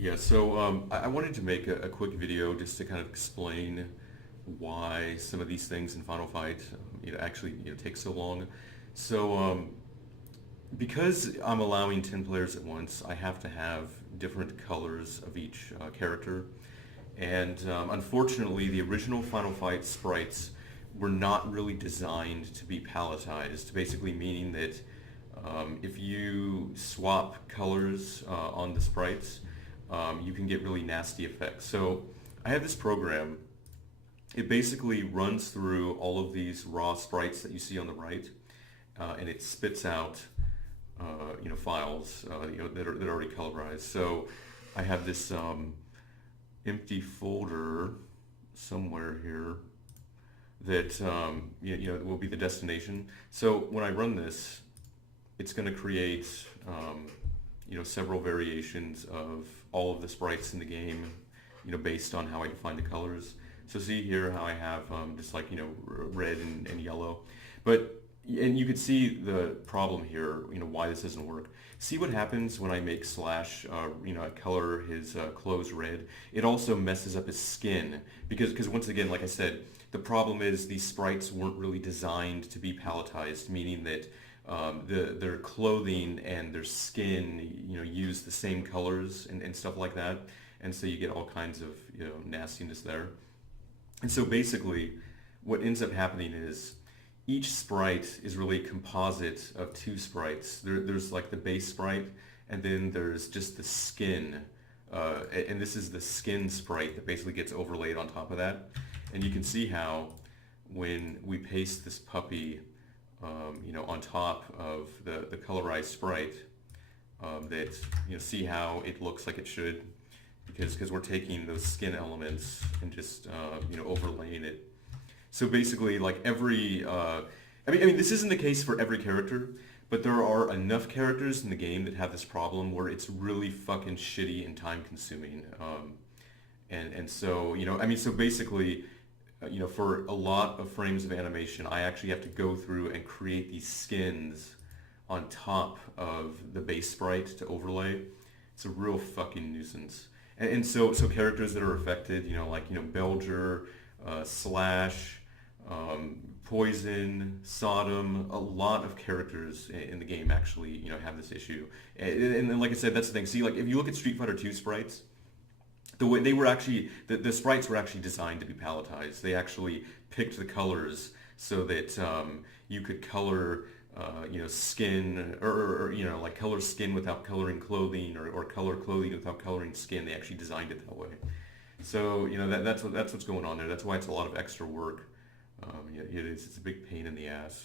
Yeah, so I wanted to make a quick video just to kind of explain why some of these things in Final Fight, actually, take so long. So because I'm allowing 10 players at once, I have to have different colors of each character. And unfortunately, the original Final Fight sprites were not really designed to be palletized, basically meaning that if you swap colors on the sprites, you can get really nasty effects. So I have this program. It basically runs through all of these raw sprites that you see on the right, and it spits out files that are already colorized. So I have this empty folder somewhere here that will be the destination. So when I run this, it's going to create several variations of all of the sprites in the game, based on how I define the colors. So see here how I have just like red and yellow, and you could see the problem here, why this doesn't work. See what happens when I make Slash, color his clothes red. It also messes up his skin because once again, like I said, the problem is these sprites weren't really designed to be palletized, meaning that their clothing and their skin, use the same colors and stuff like that, and so you get all kinds of nastiness there. And so basically, what ends up happening is each sprite is really a composite of two sprites. There's like the base sprite, and then there's just the skin, and this is the skin sprite that basically gets overlaid on top of that. And you can see how when we paste this puppy on top of the colorized sprite, that see how it looks like it should, because we're taking those skin elements and just overlaying it. So basically, like every, this isn't the case for every character, but there are enough characters in the game that have this problem where it's really fucking shitty and time consuming. And so, so basically, for a lot of frames of animation, I actually have to go through and create these skins on top of the base sprite to overlay. It's a real fucking nuisance. And so characters that are affected, Belger, Slash, Poison, Sodom, a lot of characters in the game actually, have this issue. And like I said, that's the thing. See, like if you look at Street Fighter 2 sprites, the way they were actually, the sprites were actually designed to be palletized. They actually picked the colors so that you could color, skin, or like color skin without coloring clothing, or color clothing without coloring skin. They actually designed it that way. So that's what's going on there. That's why it's a lot of extra work. It's a big pain in the ass.